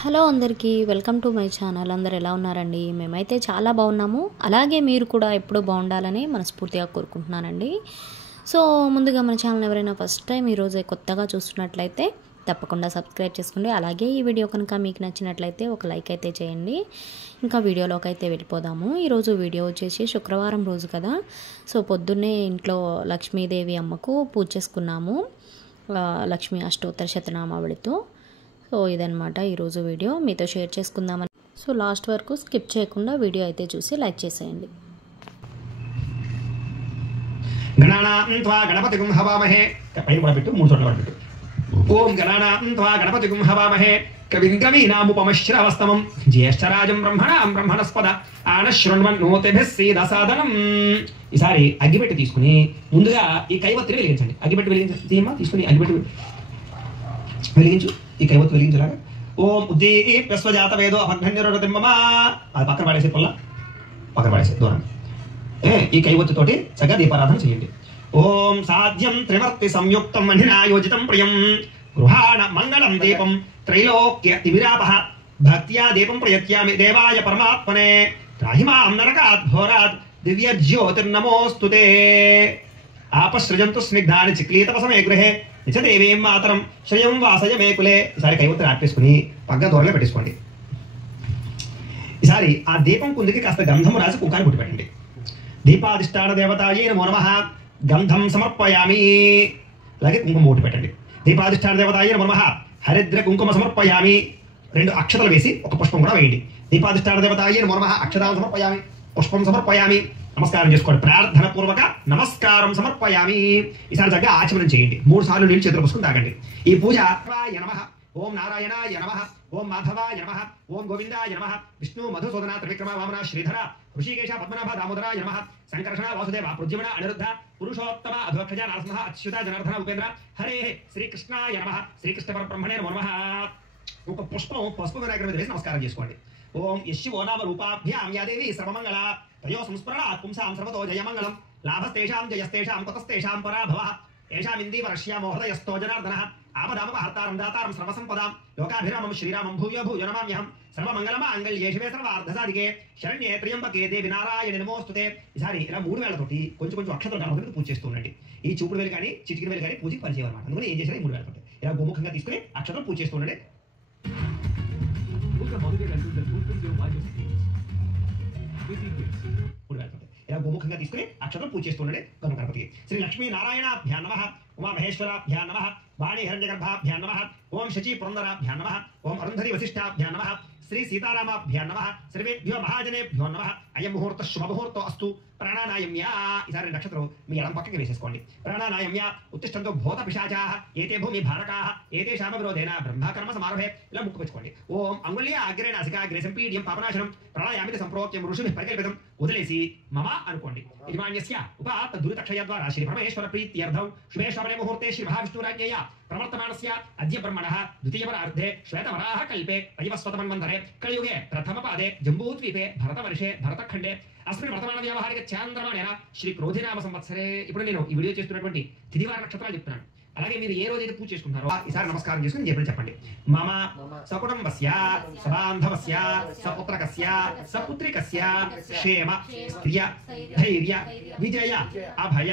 Hello అందరికీ welcome to my channel. అందరు ఎలా ఉన్నారండి? మేమైతే చాలా బాగున్నాము. అలాగే మీరు కూడా ఎప్పుడూ బాగుండాలని మనస్ఫూర్తిగా కోరుకుంటున్నానండి. సో ముందుగా మన ఛానల్ ఎవరైనా ఫస్ట్ టైం ఈరోజే కొత్తగా చూస్తున్నట్లయితే తప్పకుండా సబ్స్క్రైబ్ చేసుకోండి. అలాగే ఈ వీడియో కనుక మీకు నచ్చినట్లయితే ఒక లైక్ అయితే చేయండి. ఇంకా వీడియోలోకి అయితే వెళ్ళిపోదాము. ఈరోజు వీడియో వచ్చేసి శుక్రవారం రోజు కదా, సో పొద్దున్నే ఇంట్లో లక్ష్మీదేవి అమ్మకు పూజ చేసుకున్నాము, లక్ష్మీ అష్టోత్తర శతనామావళితో. సో ఇదనమాట ఈరోజు వీడియో మీతో షేర్ చేసుకుందామని. సో లాస్ట్ వరకు స్కిప్ చేయకుండా వీడియో అయితే చూసి లైక్ చేసేయండి. గణపతిగుం హవామహే పైన కూడా పెట్టు, 3 చోట్ల కూడా పెట్టు. ఓం గణానాన్వా గణపతిగుం హవామహే కవిం కవీనాముపమశ్రవస్తమం జ్యేష్ఠరాజం బ్రహ్మణస్పద ఆనశృణ్వన్నోతిభిః సీదసాదనం. ఈసారి అగ్గిపెట్టి తీసుకుని ముందుగా ఈ కైవత్తిని వెలిగించండి. అగ్గిపెట్టి వెలిగించండి, తీసుకుని అగ్గిపెట్టి వెలిగించు. ఈ కైవత్తు వెలిగించలాగా ఓం ఉద్దీప్యస్వజాత వేదో అభగ్నన్యురతింబమా. అది పక్కన పడేసే పొల్ల, పక్కన పడేసే దూరం. ఈ కైవత్తుతోటి చక్కగా దీపారాధన చేయండి. ఓం సాధ్యం త్రివర్తి సంయుక్తం మణినాయోజితం ప్రియం గృహాణ మంగళం దీపం త్రైలోక్య తిమిరాపః భక్త్యా దీపం ప్రయత్యామి దేవాయ పరమాత్మనే త్రాహిమాం నరకాత్ ఘోరాత్ దివ్య జ్యోతిర్నమోస్తుతే. ఆపసృజంతు స్నిగ్ధాని చిక్లీతపసమే గృహే నిజదేవీం మాతరం శ్రయం వాసయ మేకులే. ఈసారి కైవత్తుని ఆపేసుకుని పగ్గ దూరంలో పెట్టేసుకోండి. ఈసారి ఆ దీపం కుందికి కాస్త గంధము రాసి కుంకాన్ని పుట్టి పెట్టండి. దీపాధిష్టాన దేవతాయే నమో నమః గంధం సమర్పయామి. అలాగే కుంకుమ పుట్టి పెట్టండి. దీపాధిష్టాన దేవతాయే నమో నమః హరిద్ర కుంకుమ సమర్పయామి. 2 అక్షతలు వేసి ఒక పుష్పం కూడా వేయండి. దీపాధిష్టాన దేవతాయే నమో నమః అక్షతాలు సమర్పయామి, పుష్పం సమర్పయామి. నమస్కారం చేసుకోండి. ప్రార్థన పూర్వక నమస్కారం సమర్పయామి. ఈసారి చక్కగా ఆచమనం చేయండి. 3 సార్లు నీళ్ళు చేతులు పుసుకుని తాగండి. ఈ పూజ నమః ఓం నారాయణాయ నమః ఓం మాధవాయ నమః ఓం గోవిందాయ నమః విష్ణు మధుసూదన త్రివిక్రమ వామన శ్రీధర ఋషికేశ పద్మనాభ దామోదరాయ నమః సంకర్షణ వాసుదేవ ప్రద్యుమ్న అనిరుద్ధ పురుషోత్తమ అధోక్షజ నరసింహ అచ్యుత జనార్దన ఉపేంద్ర హరే శ్రీకృష్ణాయ నమః శ్రీకృష్ణ పరబ్రహ్మణే నమో నమః. ఒక పుష్పం పసుపు వినాయకుడి మీద వేసి నమస్కారం చేసుకోండి. ఓం యశివో నామ రూపాభ్యాం యా దేవి సర్వమంగళ తయో సంస్మరణాత్ పుంసాం సర్వతో జయమంగళం లాభస్తేషాం జయస్తేషాం తతస్తేషాం పరాభవః ఏషామిందీవరశ్యామో హృదయస్థో జనార్దనః ఆపదామపహర్తారం దాతారం సర్వసంపదాం లోకాభిరామం శ్రీరామం భూయో భూయో నమామ్యహం సర్వమంగళమాంగళ్యే శివే సర్వార్ధసాధికే శరణ్యే త్ర్యంబకే దేవి నారాయణి నమోస్తుతే. ఈసారి ఇలా 3 వేళ్లతోటి కొంచెం అక్షతలు గణపతిని పూజ చేస్తూ ఉండండి. ఈ చూపుడు వేలు కానీ చిటికిన వేలు కానీ పూజకి పనిచేయమన్నమాట. అందుకని ఏం చేసినా ఈ 3 వేళ్లతోటి ఇలా గోముఖంగా తీసుకుని అక్షతలు పూజ చేస్తూ ఉండండి. ఇలా గోముఖంగా తీసుకుని అక్షరం పూజ చేస్తూ ఉండండి. గణపతి శ్రీ లక్ష్మీ నారాయణాభ్యాం నమః ఉమా మహేశ్వరాభ్యాం నమః వాణి హిరణ్యగర్భాభ్యాం నమః ఓం శచీ పురందరాభ్యాం నమః ఓం అరుంధతి వశిష్ఠాభ్యాం నమః శ్రీ సీతారామాభ్యాం నమః సర్వేభ్యో మహాజనేభ్యో నమః అయం ముహూర్త శుభముహూర్తో అస్తు. ప్రాణానాయమ్య. ఈసారి 2 నక్షత్రం మీ ఎడం పక్కకి వేసేసుకోండి. ప్రాణానాయమ్య ఉత్తిష్టంతో భూత పిశాచాః ఏతే భూమి భారకాః ఏతేషామ విరోధేన బ్రహ్మకర్మ సమారభే. ఇలా ముక్కు పెట్టుకోండి. ఓం అంగుళ్య అగ్రే నాసికాగ్రే సంపీడ్యం పాపనాశనం ప్రాణాయామితి సంప్రోక్త్యం ఋషిభిః పరికల్పితం. వదిలేసి మమ అనుకోండి. యజమాన్యస్య ఉపాత్త దురితక్షయ ద్వారా శ్రీ పరమేశ్వర ప్రీత్యర్థం శుభేశ్వరే ముహూర్తే శ్రీ మహావిష్ణురాజ్ఞేయ ప్రవర్తమానస్య అద్య బ్రహ్మణః ద్వితీయవరార్ధే శ్వేతవరాహ కల్పే వైవస్వతమన్వంతరే కలియుగే ప్రథమపాదే జంబూద్వీపే భరతవర్షే భరతఖండే అస్మిన్ వర్తమాన వ్యావహారిక చాంద్రమాణేన శ్రీ క్రోధినామ సంవత్సరే. ఇప్పుడు నేను ఈ వీడియో చేస్తున్నటువంటి తిథివార నక్షత్రాలు చెప్తున్నాను. అలాగే మీరు ఏ రోజైతే పూజ చేసుకుంటారో ఈసారి నమస్కారం చేసుకుని చెప్పండి. మమ సకుటుంబస్య సబాంధవస్య సపుత్రకస్య సపుత్రికస్య క్షేమ స్థిర్య ధైర్య విజయ అభయ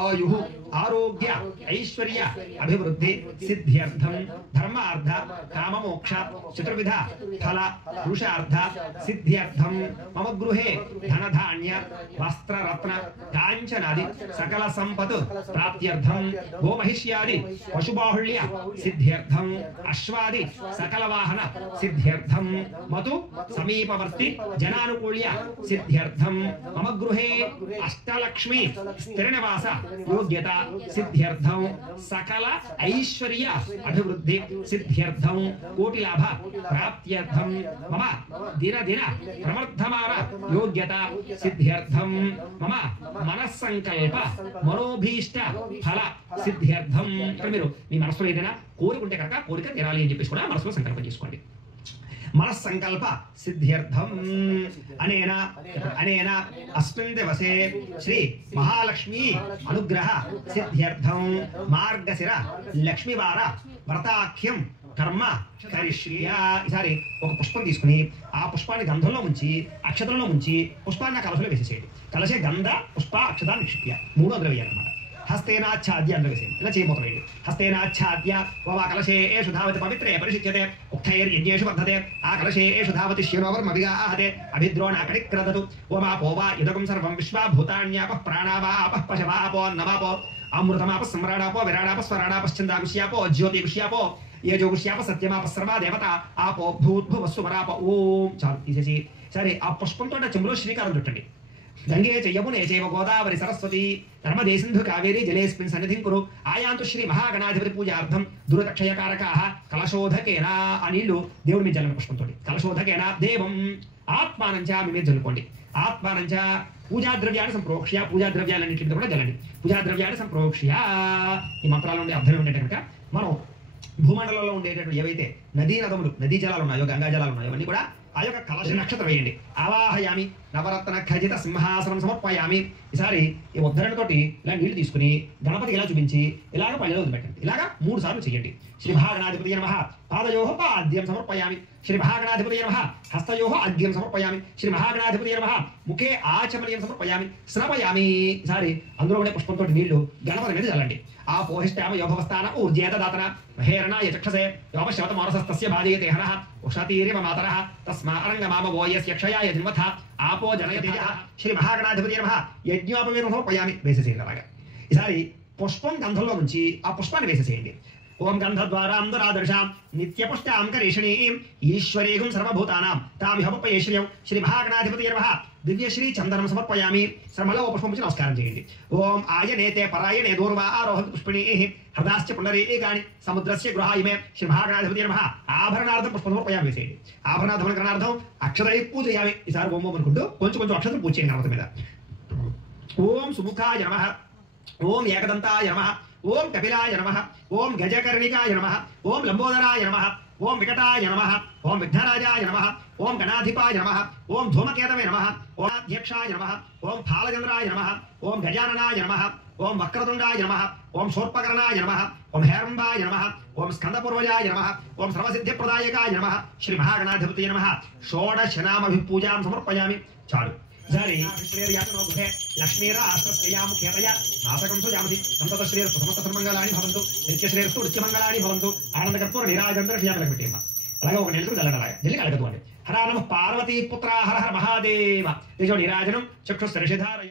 ఆయుః ఆరోగ్య ఐశ్వర్య అభివృద్ధి సిద్ధ్యర్థం ధర్మార్థ కామమోక్ష చతుర్విధ ఫల పురుషార్థ సిద్ధ్యర్థం మమ గృహే ధనధాన్య వస్త్రరత్న కాంచనాది సకల సంపత్ ప్రాప్త్యర్థం గోమహిష్య పశుబాహుళ్య సిద్ధ్యర్థం అశ్వాది సకల వాహన సిద్ధ్యర్థం మతు సమీపవర్తి జనానుకూల్య సిద్ధ్యర్థం మమ గృహే అష్టలక్ష్మి స్థిరనివాస యోగ్యత సిద్ధ్యర్థం సకల ఐశ్వర్య అభివృద్ధి సిద్ధ్యర్థం కోటి లాభ ప్రాప్త్యర్థం మమ దిన ప్రవర్ధమాన యోగ్యత సిద్ధ్యర్థం మమ మనస్సంకల్ప మనోభీష్ట ఫల సిద్ధ్యర్థం. ఇక్కడ మీరు మీ మనసులో ఏదైనా కోరికుంటే కనుక కోరిక తీరాలి అని చెప్పేసి కూడా మనసులో సంకల్పం చేసుకోండి. మనస్సంకల్ప సిద్ధ్యర్థం అనేన అస్మిన్ దివసే శ్రీ మహాలక్ష్మి అనుగ్రహ సిద్ధ్యర్థం మార్గశిర లక్ష్మీవార వ్రతాఖ్యం కర్మ కరిష్యా. ఈసారి ఒక పుష్పం తీసుకుని ఆ పుష్పాన్ని గంధంలో ముంచి అక్షతంలో ముంచి పుష్పాన్ని ఆ కలశలో వేసేసేయండి. కలశే గంధ పుష్ప అక్షత నిక్షిప్య 3 అందులో వేయాలన్నమాట. హస్తేనాచ్ఛాద్య అందులో వేసేయండి. ఇలా చేయబోతు వేయండి. హస్తేనాచ్ఛాద్య ఓమా కలశే ఏషు ధావతి పవిత్రే పరిశుచ్యతే ఉక్తైర్యజ్ఞేషు వర్ధతే ఆ కలశే ఏషు ధావతి శిరోవర్మవిగాహతే అభిద్రోణాకటిక్రదతు ఓమా పోవా యుదకం సర్వం విశ్వాభూతాన్యాపః ప్రాణావాపః పశవాపో నవాపో అమృతమాప సమ్రాడాపో విరాడాప స్వరాడాపశ్చందాకుష్యాపో జ్యోతికుష్యాపో ఏజోగుష్యాప సత్యమాప సర్వా దేవత ఆపో భూద్భువస్సువరాప ఓం. చాలు తీసేసి సరే ఆ పుష్పంతో చెంబులో శ్రీకారం చుట్టండి. గంగే చ యమునే చైవ గోదావరి సరస్వతి నర్మదే సింధు కావేరీ జలేస్మిన్ సన్నిధిం కురు ఆయాంతు శ్రీ మహాగణాధిపతి పూజార్థం దురతక్షయకారకాః కలశోధకేన. ఆ నీళ్లు దేవుడి మీద జల్లండి పుష్పంతో. కలశోధకేన దేవం ఆత్మానంచ మీ మీద జల్లుకోండి. ఆత్మానంచ పూజా ద్రవ్యాన్ని సంప్రోక్ష్య పూజా ద్రవ్యాలన్నింటి కూడా జల్లండి. పూజా ద్రవ్యాన్ని సంప్రోక్ష్య. ఈ మంత్రాలు ఉండే అర్థం ఏంటంటే కనుక మనం భూమండలంలో ఉండేటటువంటి ఏవైతే నదీ నదములు నదీ జలాలు ఉన్నాయో గంగా జలాలు ఉన్నాయో అవన్నీ కూడా ఆ యొక్క కలశ నక్షత్రం వేయండి. ఆవాహయామి నవరత్న ఖజిత సింహాసనం సమర్పయామి. ఈసారి ఈ ఉద్ధరణతోటి ఇలా నీళ్లు తీసుకుని గణపతికి ఇలా చూపించి ఇలాగ పల్లెలో వదిలిపెట్టండి. ఇలాగా 3 సార్లు చేయండి. శ్రీ మహాగణాధిపతి నమః పాదయోః పాద్యం సమర్పయామి. శ్రీ మహాగణాధిపతి నమః హస్తయోః అద్యం సమర్పయామి. శ్రీ మహాగణాధిపతి నమః ముఖే ఆచమనీయం సమర్పయామి స్నపయామి. ఈసారి అందులో ఉండే పుష్పంతో నీళ్లు గణపతి మీద చల్లండి. ఆ పోహిష్టామ యోభవస్థాన ఊర్జేత దాతన మహేరణ యచక్షసే యోపశవత మానసస్తస్య భాజయతే హనః ఉషతీరివ మాతరః తస్మా అరంగమామ వోయస్య క్షయాయ జిన్వథ ఆపో జనయతే. శ్రీ మహాగణాధిపతి నమః యజ్ఞోపవీతం సమర్పయామి. వేసేసేయండి అలాగా. ఈసారి పుష్పం గంధంలో నుంచి ఆ పుష్పాన్ని వేసేసేయండి. ఓం గంధద్వారాం దురాదర్శాం నిత్యపుష్టాం కరీషిణీం ఈశ్వరీగుం సర్వభూతానాం తామిహపయేశ్వర్యం. శ్రీ మహాగణాధిపతి నమః దివ్యశ్రీ చందనం సమర్పయామి. శ్రమలో పుష్పం నుంచి నమస్కారం చేయండి. ఓం ఆయనేతే పరాయణే దూర్వా ఆరోహంతు పుష్పిణీః హృదాశ్చ పుండరీకాని సముద్రస్య గృహాయిమే. శ్రీ మహాగణాధిపతి నమః ఆభరణార్థం పుష్పం సమర్పయామి. వేసేయండి. ఆభరణార్థం అక్షతై పూజయామి. ఈసారి ఓం ఓం అనుకుంటూ కొంచెం అక్షతలు పూజ చేయండి గణపతి మీద. ఓం సుముఖాయ నమః ఓం ఏకదంతాయ నమః ఓం కపిలాయ నమః ఓం గజకర్ణికాయ నమః ఓం లంబోదరాయ నమః ఓం వికటాయ నమః ఓం విఘ్నరాజాయ నమః ఓం గణాధిపాయ నమః ఓం ధూమకేతవే నమః ఓం అధ్యక్షాయ నమః ఓం ఫాలచంద్రాయ నమః ఓం గజాననాయ నమః ఓం వక్రతుండాయ నమః ఓం శూర్పకర్ణాయ నమః ఓం హేరంబాయ నమః ఓం స్కందపూర్వజాయ నమః ఓం సర్వసిద్ధిప్రదాయకాయ నమః. శ్రీ మహాగణాధిపతి నమః షోడశనామభిపూజాం సమర్పయామి. చాలు. సరే లక్ష్మీరాష్ట్రశ్రేయాముఖ్యతయ నాశకం సుజామసి సంతత శ్రేయస్సు సమస్త సన్మంగళాని భవంతు నిత్యశ్రేయస్సు నిత్యమంగళాని భవంతు ఆనందకర్పూర నిరాజంద్ర శ్రీయామలకు పెట్టేమ్మ. అలాగే ఒక నెలకు జల్లడలాగా జల్లి కలగదు అండి. హర నమః పార్వతీ పుత్ర హర హర మహాదేవ. తేజో నిరాజనం చక్షుస్సరిషిధారయ.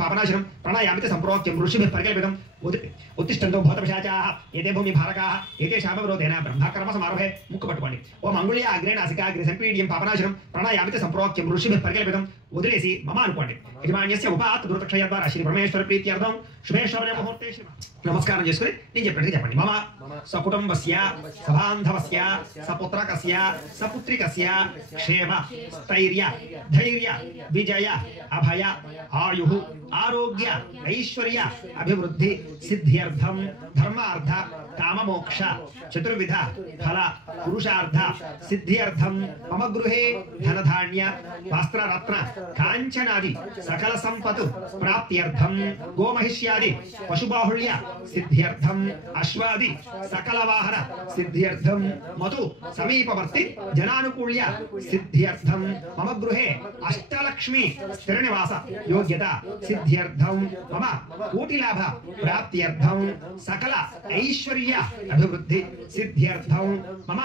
పాపనాశనం ప్రణాయామితి సంప్రోక్త్యం ఋషిభిః పరికల్పితం ఉత్తిష్టంతో భూతపిశాచాః ఏతే భూమి భారకాః ఏతే శాపవిరోధేన బ్రహ్మకర్మ సమారోహే. ముక్కు పట్టుకోండి. ఓం అంగుళీయ అగ్రే నాసికాగ్రే సంపీడ్యం పాపనాశనం ప్రణాయామితి సంప్రోక్త్యం ఋషిభిః పరికల్పితం. వదిలేసి మమ అనుకోండి. యజమాన్యస్య ఉపాత్ దురతక్షయ ద్వారా శ్రీ పరమేశ్వర ప్రీత్యర్థం శుభేశ్వర ముహూర్తే నమస్కారం చేసుకుని నేను చెప్పినట్టు చెప్పండి. మమ సకుటుంబస్య సబాంధవస్య సపుత్రకస్య సపుత్రికస్య క్షేమ స్థైర్య ధైర్య విజయ అభయ ఆయు ఆరోగ్య ఐశ్వర్య అభివృద్ధి సిద్ధ్యర్థం ధర్మార్థ काममोक्ष चतुर्विध फल पुरुषार्थ सिद्ध्यर्थम मम गृहे धनधान्य वस्त्ररत्न कांचनादि सकल संपत्तु प्राप्त्यर्थम गोमहिष्यादि पशुबाहुल्य सिद्ध्यर्थम अश्वादि सकल वाहन सिद्ध्यर्थम मधु समीपवर्ती जनानुकूल्य सिद्ध्यर्थम मम गृहे अष्टलक्ष्मी स्थिरनिवास योग्यता सिद्ध्यर्थम मम कोटिलाभ प्राप्त्यर्थम सकल ऐश्वर्य अभिवृद्धि सिद्ध्यर्थम मम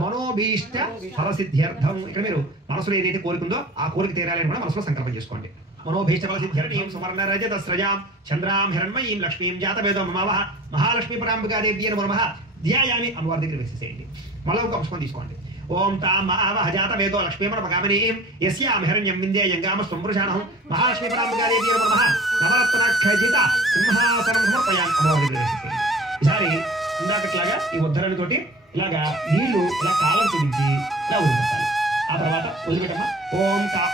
మనోభీష్ట ఫల సిద్ధ్యర్థం. ఇక్కడ మీరు మనసులో ఏదైతే కోరికుందో ఆ కోరిక తీరాలని కూడా మనసులో సంకల్పం చేసుకోండి. మనోభీష్ట ఫల సిద్ధ్యర్థం సువర్ణ రజత స్రజాం చంద్రాం హిరణ్మయీం లక్ష్మీం జాతవేదో మమవః మహాలక్ష్మీ పరాంబికాదేవ్యై నమః ధ్యాయామి అమ్మవారి దగ్గర వేసేసేయండి. మళ్ళీ ఒక అంశం తీసుకోండి. ఓం తాం మహావః జాతవేదో లక్ష్మీమనపగామినీం యస్యాం హిరణ్యం వింధ్యేయంగామ స్వంపురుషాణం మహాలక్ష్మీ పరాంబికాదేవ్యై నమః నవరత్న ఖజిత సింహాసనం సమర్పయామి అమ్మవారి దగ్గర వేసేసేయండి. ఈసారి ఇందాకట్లాగా ఈ ఉద్ధరణతోటి ఇలాగా నీళ్లు ఇలా కాలం చూపించి ఇలా వదిలిపెట్టాలి. ఆ తర్వాత వదిలిపెట్టమ్మా. ఓం కా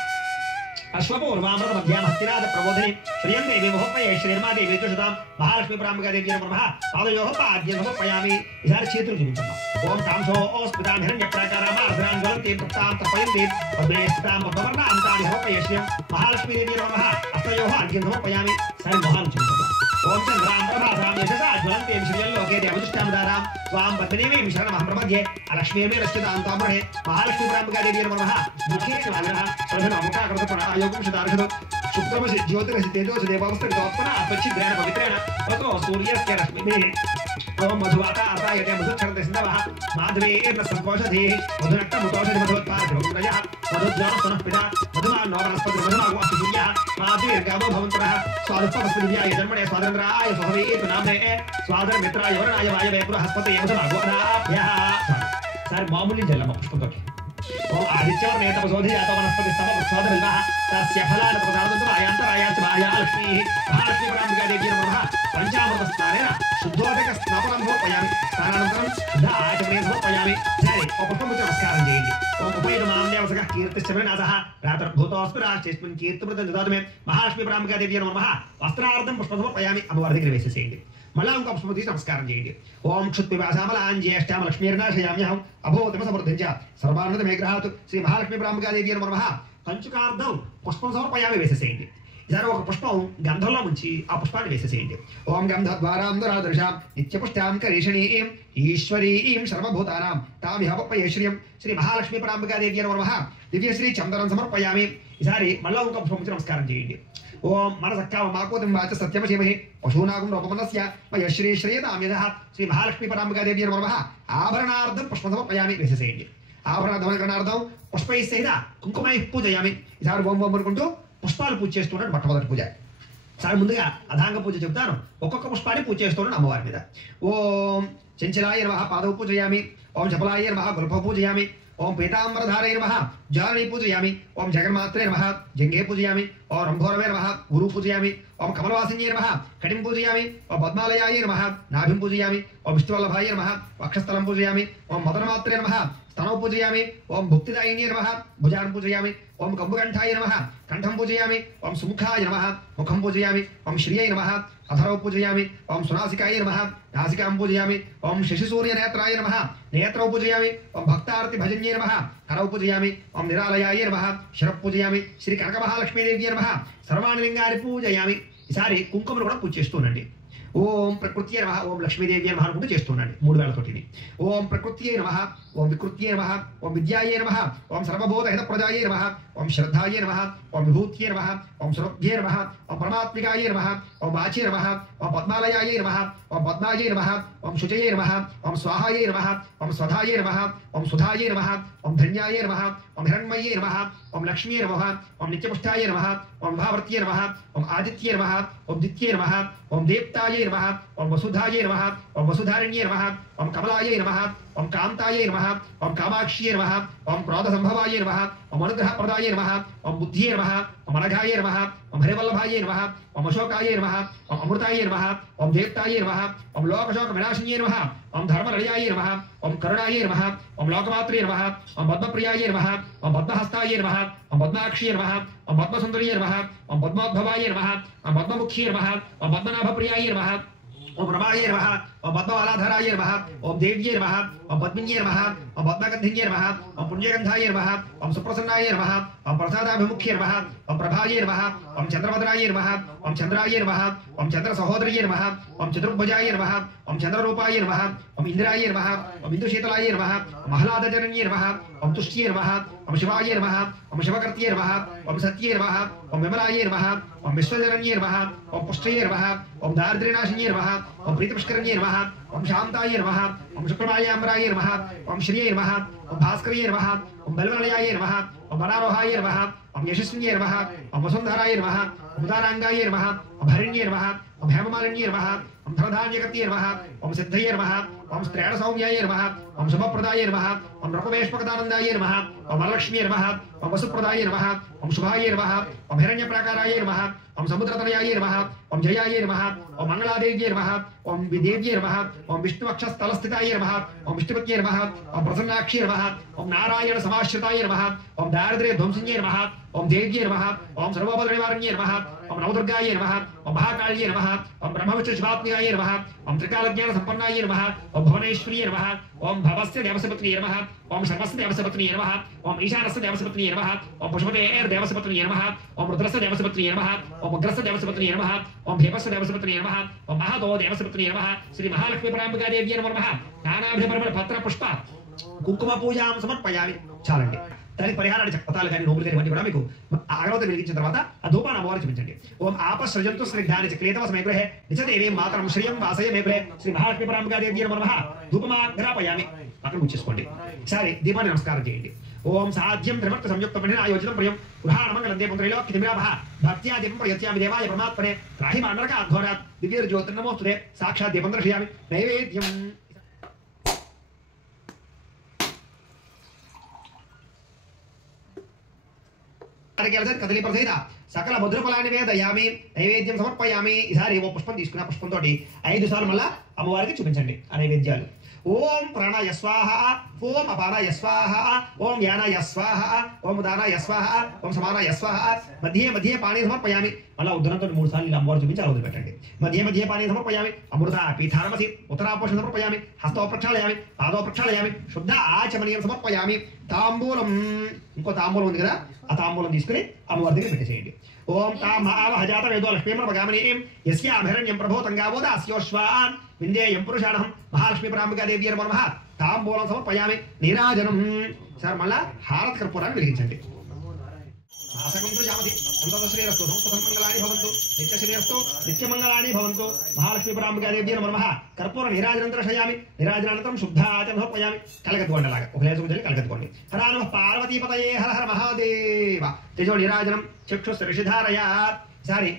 అశ్వపూర్వామృత మధ్యాహ్న హస్తినాథ ప్రబోధిని శ్రియం దేవి మహోపయ శ్రీర్మాదేవి చుషుతాం మహాలక్ష్మీ పరాంబికాదేవి నమః పాదయోః పాద్యం సమర్పయామి. ఈసారి చేతులు చూపించమ్మా. ఓం తాంసో స్మితాం హిరణ్య ప్రాకారామ అర్ధరాం జ్వలంతి తప్తాం తపయంతి పద్మే స్థితాం పద్మవర్ణాం తాని సమర్పయ శ్రియం మహాలక్ష్మీదేవి నమః అస్తయోః అర్ఘ్యం సమర్పయామి. సరి మొహాలు చూపించమ్మా. ఓం చంద్రాం ప్రభాసాం యశసా జ్వలంతి శ్రియం లోకే దేవదుష్టాం దారాం స్వాం పద్మనేమీం శరణమహం ప్రపద్యే అలక్ష్మీమే రక్షితాం తామ్రహే మహాలక్ష్మీ పరాంబికాదేవి నమః ముఖే నాగరః ప్రథమ ముఖాకృత ప్రణాయోగం శతార్షదు శుక్రమసి జ్యోతిరసి తేజోసి దేవావస్థితోత్పన అపచ్చిద్రేణ పవిత్రేణ తతో సూర్యస్య రశ్మిభిః ఓం మధువాతార్తాయతే మధుక్షరతే సింధవః మాధవేర్న సంకోషధీః మధునక్తముతోషధి మధుత్పారతిరయః మధుజ్వాల పునఃపిత మధుమాన్నో వనస్పతి మధుమాగో అస్తి సూర్యః మాధుర్గావో భవంతునః స్వాదుపవస్పతివ్యాయ జన్మనే స్వాతంత్రాయ స్వహవేతు నామ్నే స్వాధర్మిత్రాయ వరుణాయ వాయవే బృహస్పతయే మధుమాగో అనాభ్యః. సార్ మామూలు జల్లమ్మ పుష్పంతోటి. ఓం ఆదిత్యవర్ణే తపసోధి జాత వనస్పతి స్తవ పుష్పాద బిల్వః తస్య ఫలాన ప్రసాదం ఆయాంతరాయాచ మహాలక్ష్మీ మహాలక్ష్మీ పరాంబికాదేవి నమః పంచామృత స్నానేన శుద్ధోదక స్నాపనం సమర్పయామి. స్నానానంతరం శుద్ధ ఆచమనే సమర్పయామి. సరే ఒక పుష్పముతో నమస్కారం చేయండి. ఓం ఉపేదు మాందేవసక కీర్తిశ్చమనాథః రాతర్భూతోస్మిరాచేస్మిన్ కీర్తిమృతం దదాతు మే మహాలక్ష్మీ పరాంబికాదేవి నమః వస్త్రార్థం పుష్పం సమర్పయామి. అమ్మవారి దగ్గర వేసేసేయండి. మళ్ళా ఇంకో పుష్పం తీసి నమస్కారం చేయండి. ఓం క్షుత్పిపాసామలాం జ్యేష్ఠాం లక్ష్మీర్నాశయామ్యహం అభూతమ సమృద్ధించ సర్వానంద మేఘ్రహాతు శ్రీ మహాలక్ష్మీ పరాంబికాదేవి నమః కంచుకార్థం పుష్పం సమర్పయామి. వేసేసేయండి. ఈసారి ఒక పుష్పం గంధంలో ముంచి ఆ పుష్పాన్ని వేసేసేయండి. ఓం గంధద్వారాం దురాదృశాం నిత్యపుష్టాం కరీషణీం ఈశ్వరీం సర్వభూతానాం తామిహపప్పయే శ్రియం శ్రీ మహాలక్ష్మీ పరాంబికాదేవి నమః దివ్యశ్రీ చందనం సమర్పయామి. ఈసారి మళ్ళా ఒక పుష్పం నుంచి నమస్కారం చేయండి. ఓం మనసక్కామ మాకోతిం వాచ సత్యమశీమహి పశూనాగం రూపమనస్య మయ శ్రీ శ్రేయదామ్యజః శ్రీ మహాలక్ష్మీ పరాంబికాదేవి నమః ఆభరణార్థం పుష్పం సమర్పయామి. వేసేసేయండి. ఆభరణార్థం పుష్పై సహిత కుంకుమై పూజయామి. ఈసారి ఓం ఓం అనుకుంటూ పుష్పాలు పూజ చేస్తున్నాడు. మొట్టమొదటి పూజ. సార్ ముందుగా అధాంగ పూజ చెప్తాను. ఒక్కొక్క పుష్పాన్ని పూజ చేస్తున్నాడు అమ్మవారి మీద. ఓం చంచలాయ నమః పాదౌ పూజయామి. ఓం చపలాయ నమః గుల్ప పూజయామి. ఓం పీతాంబరధారాయ నమః జాననీ పూజయామి. ఓం జగన్మాత్రే నమః జంఘే పూజయామి. ఓం రంభోరవే నమః గురు పూజయామి. ఓం కమలవాసిన్యే నమః కటిం పూజయామి. ఓం పద్మాలయాయ నమః నాభిం పూజయామి. ఓం విష్ణువల్లభాయ నమః వక్షస్థలం పూజయామి. ఓం మదనమాత్రే నమః స్తనౌ పూజయామి. ఓం భుక్తిదాయిన్యే నమః భుజాన్ పూజయామి. ఓం కంబుకంఠాయ నమః కంఠం పూజయామి. ఓం సుముఖాయ నమః ముఖం పూజయామి. ఓం శ్రియై నమః అధరౌ పూజయామి. ఓం సునాసికాయ నమః నాసికాం పూజయామి. ఓం శశిసూర్యనేత్రాయ నమః నేత్రౌ పూజయామి. ఓం భక్తార్తి భజన్యే నమః కరౌ పూజయామి. ఓం నిరాలయాయ నమః శిరః పూజయామి. శ్రీ కనక మహాలక్ష్మీదేవి నమః సర్వాణి లింగాన్ని పూజయామి. ఈసారి కుంకుమను కూడా పూజ చేస్తుండండి. ఓం ప్రకృత్యై నమః ఓం లక్ష్మీదేవి నమః అనుకుంటూ చేస్తున్నాండి 3 వేలతోటిని. ఓం ప్రకృత్యై నమః ఓం వికృత్యై నమః ఓం విద్యాయై నమః ఓం సర్వబోధ హిత ప్రదాయై నమః ఓం శ్రద్ధాయై నమః ఓం విభూత్యై నమః ఓం సురభ్యై నమః ఓం పరమాత్మికాయై నమః ఓం వాచ్యై నమః ఓం పద్మాలయాయై నమః ఓం పద్మాయై నమః ఓం శుచయై నమః ఓం స్వాహాయై నమః ఓం స్వధాయై నమః ఓం సుధాయై నమః ఓం ధన్యాయై నమః ఓం హిరణ్మయై నమః ఓం లక్ష్మీయై నమః ఓం నిత్యపుష్టాయై నమః ఓం భావర్త్యై నమః ఓం ఆదిత్యై నమః ఓం దిత్యై నమః ఓం దేప్తాయై నమః ఓం వసుధాయై నమః ఓం వసుధారణ్యై నమః ఓం కమలాయై నమః ఓం కాంతాయై నమః ఓం కామాక్ష్యై నమః ఓం క్రోధ సంభవాయై నమః ఓం అనుగ్రహప్రదాయై నమః ఓం బుద్ధ్యై నమః ఓం అనఘాయై నమః ఓం హరివల్లభాయై నమః ఓం అశోకాయై నమః ఓం అమృతాయై నమః ఓం దేప్తాయై నమః ఓం లోకశోక వినాశిన్యై నమః ఓం ధర్మరళయాయై నమః ఓం కరుణాయై నమః ఓం లోకమాత్రే నమః ఓం పద్మప్రియాయై నమః ఓం పద్మహస్తాయై నమః ఓం పద్మాక్షయై నమః ఓం పద్మసుందర్యై నమః ఓం పద్మోద్భవాయై నమః ఓం పద్మముఖ్యై నమః ఓం పద్మనాభప్రియాయై నమః ఓం రమాయై నమః ఓం పద్మమాలాధరాయ నమః ఓం దేవ్యే నమః ఓం పద్మిన్యే నమః ఓం పద్మగంధిన్యే నమః ఓం పుణ్యగంధాయ నమః ఓం సుప్రసన్నాయ నమః ఓం ప్రసాదాభిముఖ్యే నమః ఓం ప్రభాయే నమః ఓం చంద్రవదనాయ నమః ఓం చంద్రాయ నమః ఓం చంద్ర సహోదరయే నమః ఓం చతుర్భుజాయ నమః ఓం చంద్రరూపాయ నమః ఓం ఇంద్రాయ నమః ఓం ఇందుశీతలాయ నమః ఓం ఆహ్లాదజనన్యే నమః ఓం తుష్ట్యే నమః ఓం శివాయ నమః ఓం శివకర్త్యే నమః ఓం సత్యే నమః ఓం విమలాయ నమః ఓం విశ్వజనన్యే నమః ఓం పుష్ట్యే నమః ఓం దారిద్ర్యనాశిన్యే నమః ఓం ప్రీతిపుష్కరణ్యే నమః ఓం శాంతాయ నమః ఓం శుక్రమాయామరాయ నమః ఓం శ్రియే నమః ఓం భాస్కర్యే నమః ఓం బలవలయాయ నమః ఓం వరారోహాయ నమః ఓం యశస్విన్యే నమః ఓం వసుంధరాయ నమః ఓం ఉదారాంగాయ నమః ఓం హరిణ్యే నమః ఓం హేమమాలిన్యే నమః ఓం ధనధాన్యకర్త్యే నమః ఓం సిద్ధయే నమః ఓం శ్రేణ సౌమ్యాయ నమః ఓం శుభప్రదాయ నమః ఓం రూపవేష్పకదానందాయ నమః ఓం వరలక్ష్మీ నమః ఓం వసుప్రదాయ నమః ఓం శుభాయ నమః ఓం హిరణ్యప్రాకారాయ నమః ఓం సముద్రతనయాయ నమః ఓం జయాయ నమః ఓం మంగళాదేవ్యే నమః ఓం విదేవ్యే నమః ఓం విష్ణువక్షస్థలస్థితాయ నమః ఓం విష్ణుపత్యే నమః ఓం ప్రసన్నాక్షి నమః ఓం నారాయణ సమాశ్రితాయ నమః ఓం దారిద్ర్య ధ్వంసిన్యే నమః ఓం దేవ్యే నమః ఓం సర్వోపద్రనివారణ్యే నమః ఓం నవదుర్గాయ నమః ఓం మహాకాళ్యే నమః ఓం బ్రహ్మవిష్ణు శివాత్మయాయ నమః ఓం త్రికాలజ్ఞాన సంపన్నాయ నమః ఓం భువనేశ్వర్యే నమః ఓం భవస్య దేవసపత్న్యే నమః ఓం సర్వస్య దేవసపత్న్యే నమః ఓం ఈశానస్య దేవసపత్న్యే నమః ఓం పుష్పతేర్ దేవసపత్న్యే నమః ఓం రుద్రస్య దేవసపత్న్యే నమః ఓం ఉగ్రస్య దేవసపత్న్యే నమః ఓం భీమస్య దేవసపత్న్యే నమః ఓం మహాదో దేవసపత్న్యే నమః శ్రీ మహాలక్ష్మీ పరాంబికాదేవ్యే నమః నానాభిపరమణ పత్ర పుష్ప కుంకుమ పూజాం సమర్పయామి. చాలండి. దానికి పరిహారాన్ని చెప్పతాలు కానీ నోములు కానీ ఇవన్నీ కూడా మీకు అగరవతి వెలిగించిన తర్వాత ఆ ధూపాన్ని అమ్మవారు చూపించండి. ఓం ఆపసృజంతు శ్రీఘ్నాని చక్రేతవ సమయగ్రహే నిజదేవీం మాతరం శ్రియం వాసయ మేగ్రహే శ్రీ మహాలక్ష్మీ పరాంబికాదేవ్యే నమః ధూపమాగ్రాపయామి. పక్కన ఉంచేసుకోండి. సరే దీపాన్ని నమస్కారం చేయండి. ఓం సాధ్యం త్రివర్త సంయుక్త పండిన ఆయోజితం ప్రియం గృహాణమంగళం దీపం త్రైలోక్యతిమిరాభ భక్త్యా దీపం ప్రయత్యామి దేవాయ పరమాత్మనే రాహి మాండరక అఘోరాత్ దివ్యర్జ్యోతిర్నమోస్తుతే సాక్షాత్ దీపం దర్శయామి. నైవేద్యం కదలి ప్రసహిత సకల భద్రఫలాన్ని వేదయామి నైవేద్యం సమర్పయామి. ఈసారి ఓ పుష్పం తీసుకున్న పుష్పంతో 5 సార్లు మళ్ళా అమ్మవారికి చూపించండి ఆ నైవేద్యాలు. ఓం ప్రాణాయ స్వాహ ఓం అపానాయ స్వాహ ఓం యానాయ స్వాహ ఓం ఉదానాయ స్వాహ ఓం సమానాయ స్వాహ. మధ్య మధ్య పానీ సమర్పయామి. మళ్ళా ఉద్దరంతో 3 సార్లు ఇలా అమ్మవారు చూపించి అలా వదిలిపెట్టండి. మధ్య మధ్య పానీ సమర్పయామి. అమృత పీఠారమసి ఉత్తరాపోషణ సమర్పయామి. హస్తో ప్రక్షాళయామి పాదో ప్రక్షాళయామి. శుద్ధ ఆచమనీయం సమర్పయామి. తాంబూలం ఇంకో తాంబూలం ఉంది కదా ఆ తాంబూలం తీసుకుని అమ్మవారి దగ్గర పెట్టేసేయండి. ఓం తామహావహజాత వేదో లక్ష్మీమర్మగామినీం యస్యాభిరణ్యం ప్రభోతంగావో దాస్యోశ్వాన్ విందేయం పురుషాణం మహాలక్ష్మీ పరాంబికాదేవ్యే నమః తాంబూలం సమర్పయామి. నీరాజనం. సార్ మళ్ళా హారత్ కర్పూరాన్ని వెలిగించండి. శ్రీరస్తు సంస్థమంగళాని భవంతు నిత్యశ్రీరస్తు నిత్యమంగళాని భవంతు. మహాలక్ష్మీ పరాంబికాదేవ్యే నమః కర్పూర నీరాజనం దర్శయామి. నీరాజనానంతరం శుద్ధాచమనం సమర్పయామి. కలగత్తుకోండి అలాగా ఒక లేసు గురించి కలగత్తుకోండి. హర నమః పార్వతీపతయే హర హర మహాదేవ. తేజో నీరాజనం చక్షుస్సు ఋషిధారయా. సారి